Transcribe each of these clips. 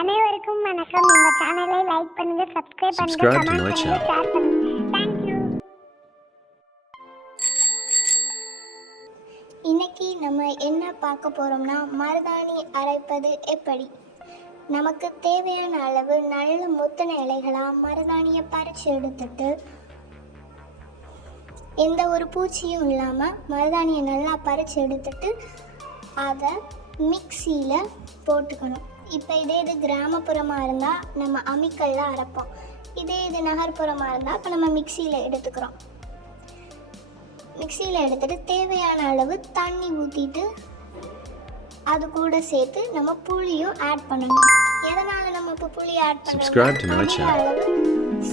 அனைவருக்கும் வணக்கம். எங்க சேனலை லைக் பண்ணுங்க சப்ஸ்கிரைப் பண்ணுங்க Subscribe to கமெண்ட் my பண்ணுங்க channel. ஷேர் பண்ணுங்க. தேங்க்யூ இன்னைக்கு நம்ம என்ன பார்க்க போறோம்னா மருதாணி அரைப்பது எப்படி? நமக்கு தேவையான அளவு நல்ல முத்தின இலைகளாக மருதாணியை பறித்து எடுத்துட்டு எந்த ஒரு பூச்சியும் இல்லாமல் மருதாணியை நல்லா பறித்து எடுத்துட்டு அதை மிக்சியில் போட்டுக்கணும். இப்போ இதே இது கிராமப்புறமாக இருந்தால் நம்ம அம்மிக்கல்ல அரைப்போம். இதே இது நகர்ப்புறமாக இருந்தால் இப்போ நம்ம மிக்சியில் எடுத்துக்கிறோம். மிக்சியில் எடுத்துட்டு தேவையான அளவு தண்ணி ஊற்றிட்டு அது கூட சேர்த்து நம்ம புளியும் ஆட் பண்ணணும். எதனால நம்ம இப்போ புளி ஆட் பண்ணுறோம்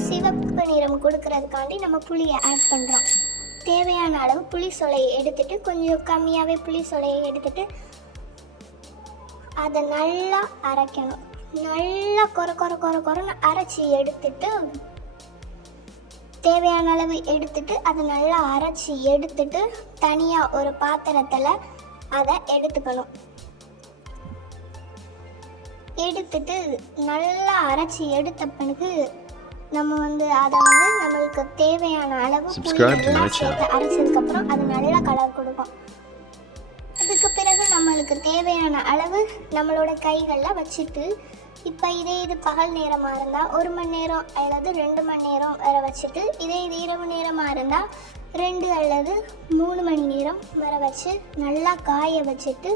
சிவப்பு நிறம் கொடுக்கறதுக்காண்டி நம்ம புளியை ஆட் பண்ணுறோம் தேவையான அளவு புளி சொலையை எடுத்துட்டு கொஞ்சம் கம்மியாகவே புளி சொலையை எடுத்துட்டு அதை நல்லா அரைக்கணும். நல்லா கொர கொர கொர கொரன்னு அரைச்சி எடுத்துட்டு தேவையான அளவு எடுத்துட்டு அதை நல்லா அரைச்சி எடுத்துட்டு தனியாக ஒரு பாத்திரத்தில் அதை எடுத்துக்கணும். எடுத்துட்டு நல்லா அரைச்சி எடுத்த பிறகு நம்ம வந்து அதை வந்து நம்மளுக்கு தேவையான அளவு புளி நல்லா. சேர்த்து அரைச்சதுக்கப்புறம் அது நல்ல கலர் கொடுக்கும். நம்மளுக்கு தேவையான அளவு நம்மளோட கைகளில் வச்சுட்டு இப்போ இதே இது பகல் நேரமாக இருந்தால் ஒரு மணி நேரம் அல்லது ரெண்டு மணி நேரம் வர வச்சுட்டு இதே இது இரவு நேரமாக இருந்தால் ரெண்டு அல்லது மூணு மணி நேரம் வர வச்சு நல்லா காய வச்சுட்டு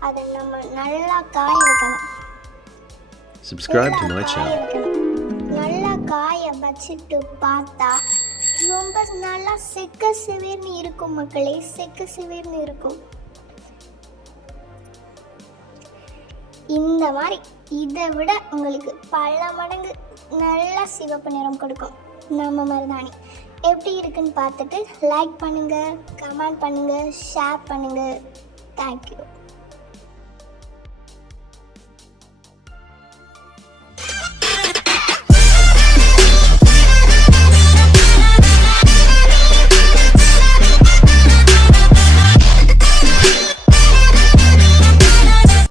அதை நம்ம நல்லா காய. வைக்கணும். நல்லா காய வச்சுட்டு பார்த்தா ரொம்ப நல்லா செக்க சிவேர்னு இருக்கும் மக்களே செக்க சிவேர்னு இருக்கும். இந்த மாதிரி இதை விட உங்களுக்கு பல மடங்கு நல்ல சிவப்பு நிறம் கொடுக்கும். நம்ம மருதாணி. எப்படி இருக்குன்னு பார்த்துட்டு லைக் பண்ணுங்கள் கமெண்ட் பண்ணுங்கள் ஷேர் பண்ணுங்கள் தேங்க்யூ